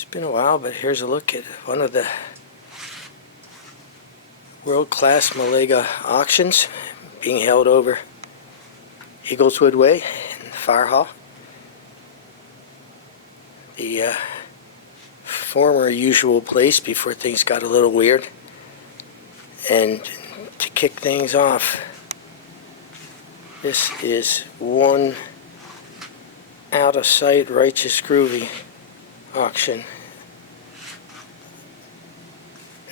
It's been a while, but here's a look at one of the world-class Melega auctions being held over Eagleswood Way in the fire hall. The former usual place before things got a little weird. And to kick things off, this is one out-of-sight righteous groovy auction.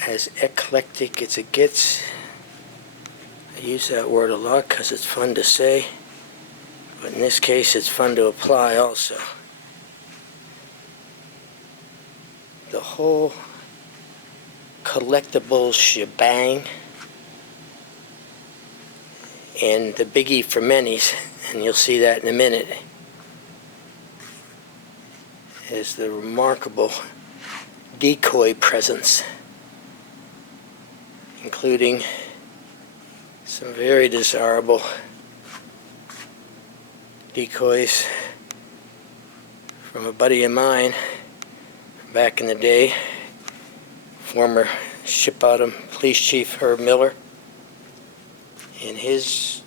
As eclectic as it gets. I use that word a lot because it's fun to say, but in this case it's fun to apply also. The whole collectible shebang, and the biggie for many's, and you'll see that in a minute, is the remarkable decoy presence, including some very desirable decoys from a buddy of mine back in the day, former Ship Bottom Police Chief Herb Miller. And his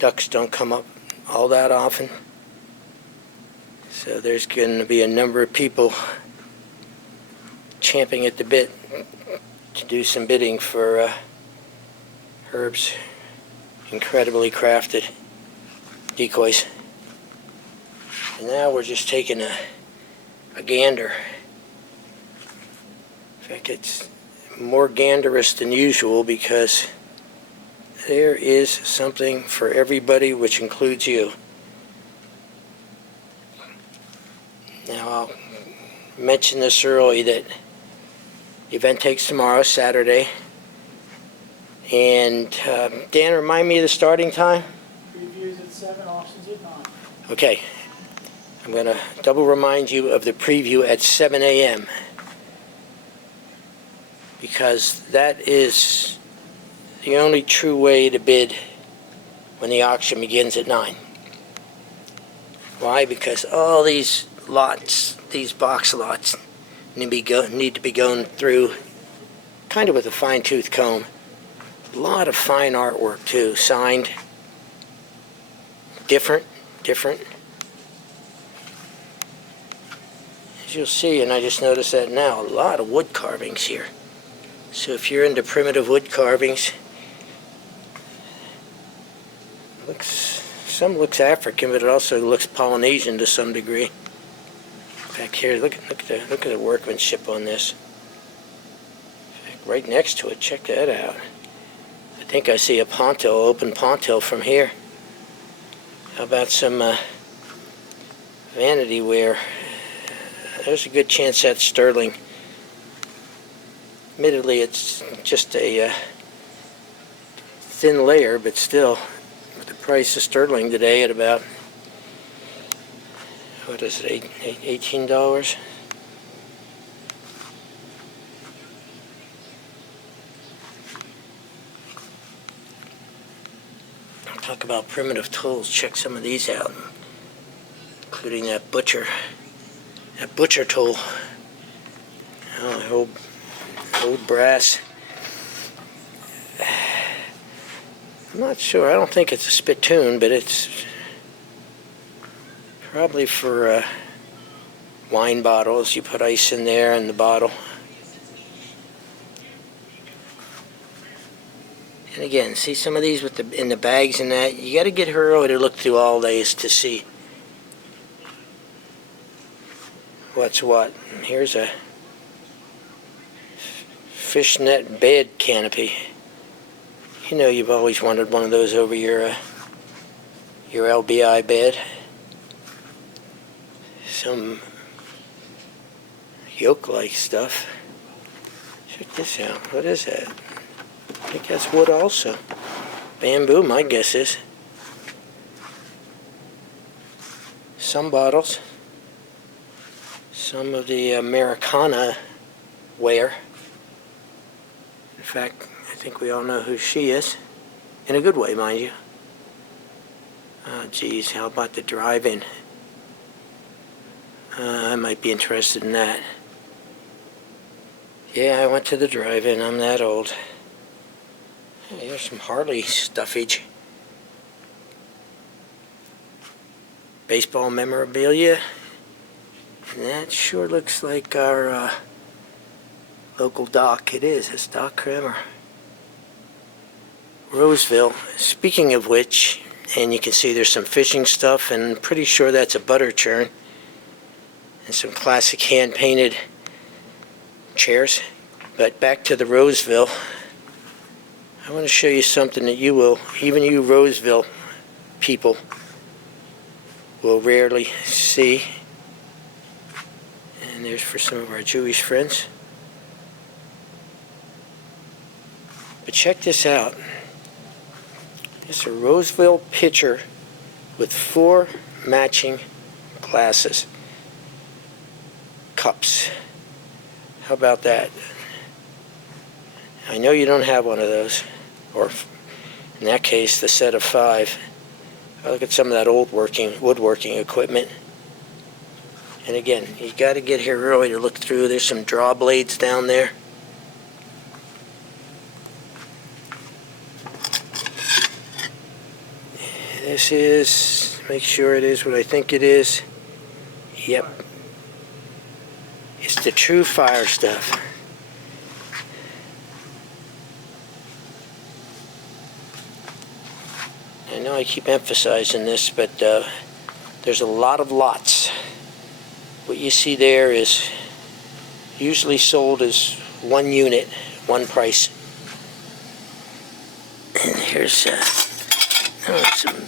ducks don't come up all that often, so there's going to be a number of people champing at the bit to do some bidding for Herb's incredibly crafted decoys. And now we're just taking a gander. In fact, it's more ganderous than usual because there is something for everybody, which includes you. Now, I'll mention this early that the event takes tomorrow, Saturday. And Dan, remind me of the starting time? Previews at 7, auctions at 9. Okay. I'm going to double remind you of the preview at 7 a.m. because that is the only true way to bid when the auction begins at 9. Why? Because all these lots, these box lots, need to be going through kind of with a fine-tooth comb. A lot of fine artwork too, signed, different. As you'll see, and I just noticed that now, a lot of wood carvings here. So if you're into primitive wood carvings, some looks African, but it also looks Polynesian to some degree. Back here, look at the workmanship on this. In fact, right next to it, check that out. I think I see a ponto, open ponto from here. How about some vanity ware? There's a good chance that's sterling. Admittedly, it's just a thin layer, but still, with the price of sterling today at about, what is it, $18? Talk about primitive tools. Check some of these out, including that butcher tool. Oh, old brass. I'm not sure. I don't think it's a spittoon, but it's probably for wine bottles. You put ice in there in the bottle. And again, see some of these with in the bags and that. You got to get her early to look through all these to see what's what. Here's a fishnet bed canopy. You know you've always wanted one of those over your LBI bed. Some yoke-like stuff. Check this out. What is that? I think that's wood also. Bamboo, my guess is. Some bottles. Some of the Americana ware. In fact, I think we all know who she is. In a good way, mind you. Oh, geez, how about the drive-in? I might be interested in that. Yeah, I went to the drive-in. I'm that old. Hey, there's some Harley stuffage. Baseball memorabilia. And that sure looks like our local dock. It is. It's Doc Kramer. Roseville. Speaking of which, and you can see there's some fishing stuff, and I'm pretty sure that's a butter churn. And some classic hand-painted chairs. But back to the Roseville. I want to show you something that you will, even you Roseville people, will rarely see. And there's for some of our Jewish friends. But check this out. It's a Roseville pitcher with 4 matching glasses. Cups. How about that? I know you don't have one of those. Or in that case, the set of 5. I look at some of that old woodworking equipment. And again, you got to get here early to look through. There's some draw blades down there. This is, make sure it is what I think it is. Yep. It's the true fire stuff. I know I keep emphasizing this, but there's a lot of lots. What you see there is usually sold as 1 unit, 1 price. And here's some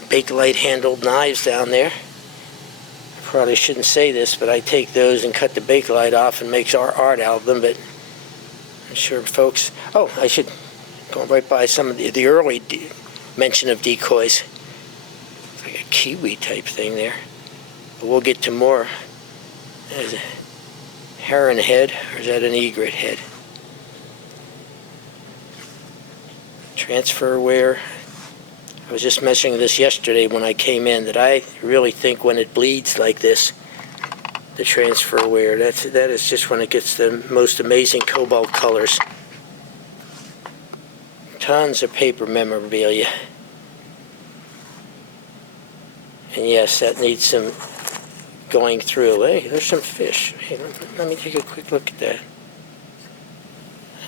Bakelite handled knives down there. I probably shouldn't say this, but I take those and cut the Bakelite off and make our art out of them, but I'm sure folks... Oh, I should go right by some of the early mention of decoys. It's like a kiwi type thing there. But we'll get to more. There's a heron head, or is that an egret head? Transferware. I was just mentioning this yesterday when I came in, that I really think when it bleeds like this, the transferware, that is just when it gets the most amazing cobalt colors. Tons of paper memorabilia. And yes, that needs some going through. Hey, there's some fish. Hey, let me take a quick look at that.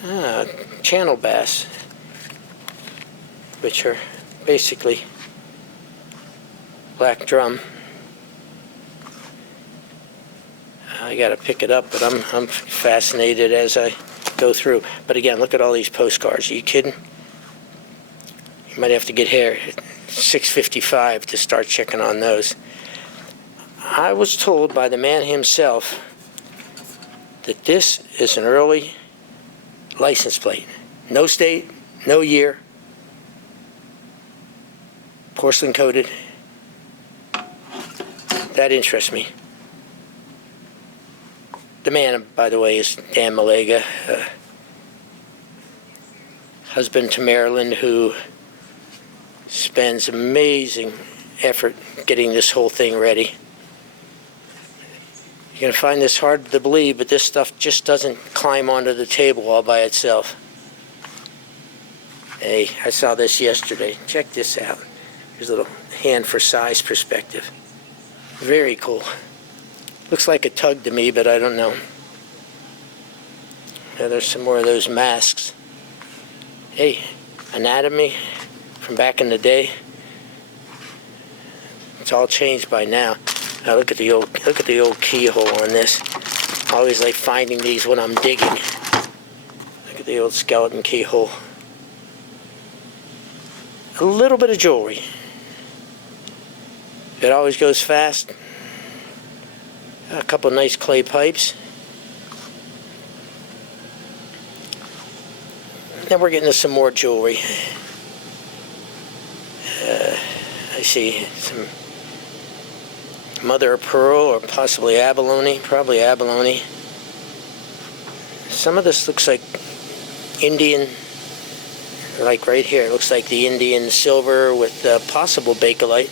Ah, channel bass, which are basically black drum. I gotta pick it up, but I'm fascinated as I go through. But again, look at all these postcards. Are you kidding? You might have to get here at 6:55 to start checking on those. I was told by the man himself that this is an early license plate. No state, no year, porcelain coated. That interests me. The man, by the way, is Dan Melega, husband to Marilyn, who spends amazing effort getting this whole thing ready. You're going to find this hard to believe, but this stuff just doesn't climb onto the table all by itself. Hey, I saw this yesterday. Check this out. Here's a little hand for size perspective. Very cool. Looks like a tug to me, but I don't know. Now there's some more of those masks. Hey, anatomy from back in the day. It's all changed by now. Now look at the old keyhole on this. I always like finding these when I'm digging. Look at the old skeleton keyhole. A little bit of jewelry. It always goes fast. A couple of nice clay pipes. Then we're getting to some more jewelry. I see some mother of pearl, or possibly abalone. Probably abalone. Some of this looks like Indian, like right here. It looks like the Indian silver with possible bakelite.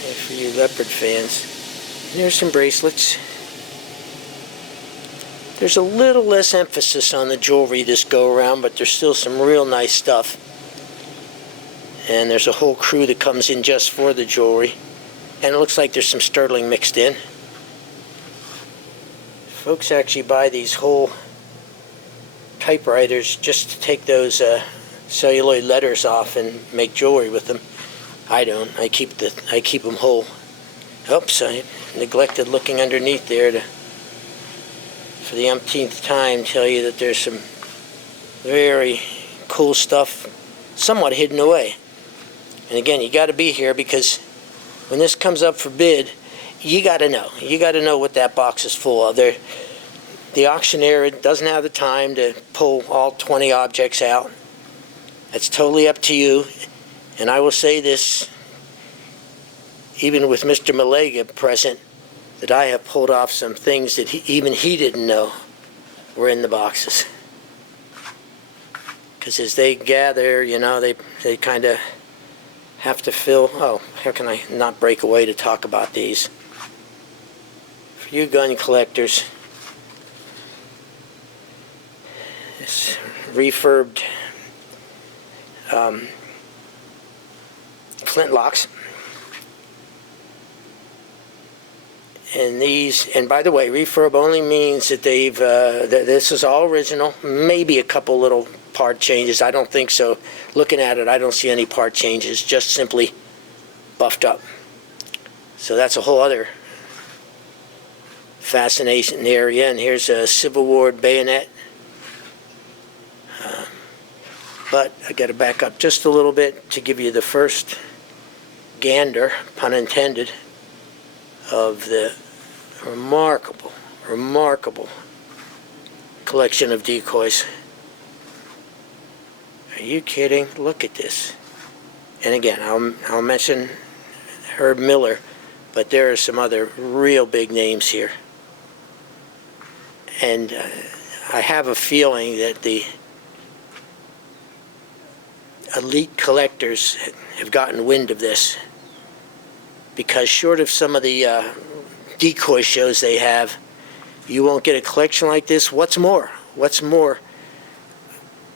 for you leopard fans. There's some bracelets. There's a little less emphasis on the jewelry this go around, but there's still some real nice stuff. And there's a whole crew that comes in just for the jewelry. And it looks like there's some sterling mixed in. Folks actually buy these whole typewriters just to take those celluloid letters off and make jewelry with them. I don't. I keep them whole. Oops, I neglected looking underneath there to, for the umpteenth time, tell you that there's some very cool stuff somewhat hidden away. And again, you got to be here because when this comes up for bid, you got to know. You got to know what that box is full of. The auctioneer doesn't have the time to pull all 20 objects out. It's totally up to you. And I will say this, even with Mr. Melega present, that I have pulled off some things that even he didn't know were in the boxes. Because as they gather, you know, they kind of have to fill. Oh, how can I not break away to talk about these? For you gun collectors, this refurbed flintlocks. And these, and by the way, refurb only means that they've, this is all original, maybe a couple little part changes. I don't think so. Looking at it, I don't see any part changes, just simply buffed up. So that's a whole other fascination area. And here's a Civil War bayonet. But I got to back up just a little bit to give you the first gander, pun intended, of the remarkable collection of decoys. Are you kidding? Look at this. And again, I'll mention Herb Miller, but there are some other real big names here. And I have a feeling that the elite collectors have gotten wind of this, because short of some of the decoy shows they have, you won't get a collection like this. What's more,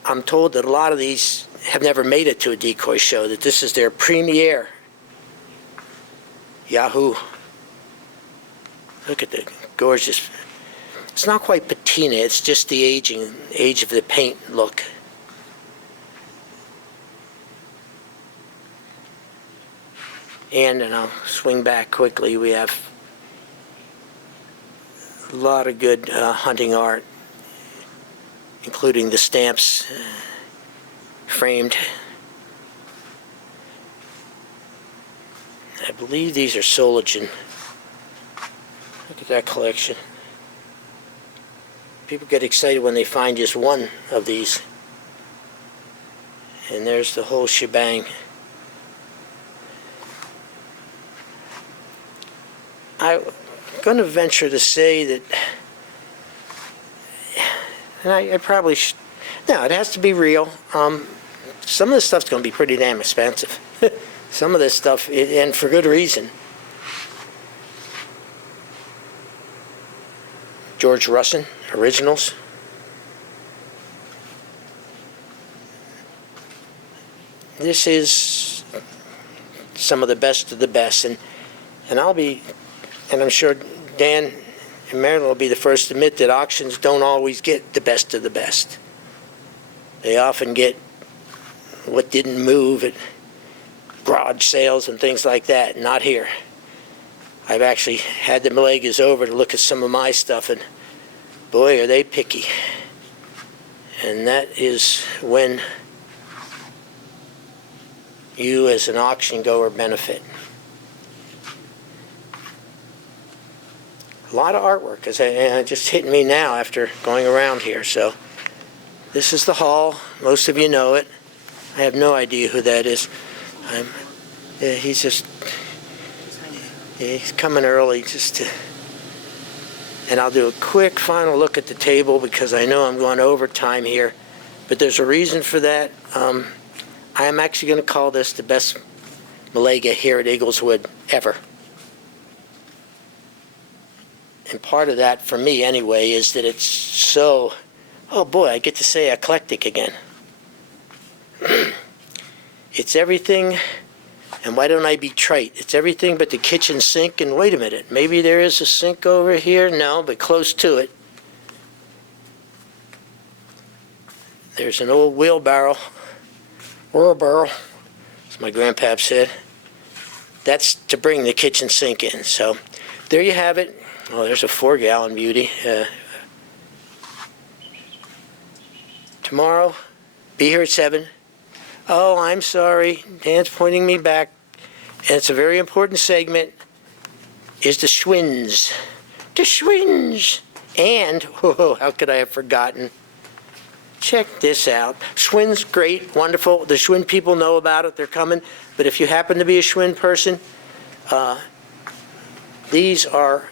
I'm told that a lot of these have never made it to a decoy show, that this is their premiere. Yahoo. Look at the gorgeous, it's not quite patina, it's just the age of the paint look. And I'll swing back quickly, we have a lot of good hunting art, including the stamps framed. I believe these are Soligen. Look at that collection. People get excited when they find just one of these. And there's the whole shebang. I'm going to venture to say that, and I probably should, no, it has to be real. Some of this stuff's going to be pretty damn expensive. Some of this stuff, and for good reason. George Russin, originals. This is some of the best, and I'm sure Dan and Marilyn will be the first to admit that auctions don't always get the best of the best. They often get what didn't move at garage sales and things like that. Not here. I've actually had the Melegas over to look at some of my stuff, and boy, are they picky. And that is when you as an auction goer benefit. A lot of artwork, because it just hitting me now after going around here. So this is the hall. Most of you know it. I have no idea who that is. He's just, he's coming early just to, and I'll do a quick final look at the table because I know I'm going overtime here, but there's a reason for that. I am actually going to call this the best Melega here at Eagleswood ever. And part of that, for me anyway, is that it's so, oh boy, I get to say eclectic again. It's everything, and why don't I be trite? It's everything but the kitchen sink, and wait a minute, maybe there is a sink over here? No, but close to it. There's an old wheelbarrow, as my grandpap said. That's to bring the kitchen sink in. So there you have it. Oh, there's a 4-gallon beauty. Tomorrow, be here at 7. Oh, I'm sorry. Dan's pointing me back. And it's a very important segment, is the Schwinns. The Schwinns. And, oh, how could I have forgotten? Check this out. Schwinn's great, wonderful. The Schwinn people know about it. They're coming. But if you happen to be a Schwinn person, these are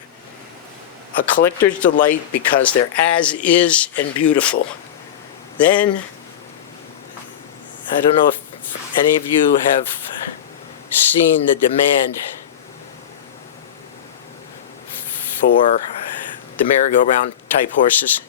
a collector's delight because they're as is and beautiful. Then, I don't know if any of you have seen the demand for the merry-go-round type horses.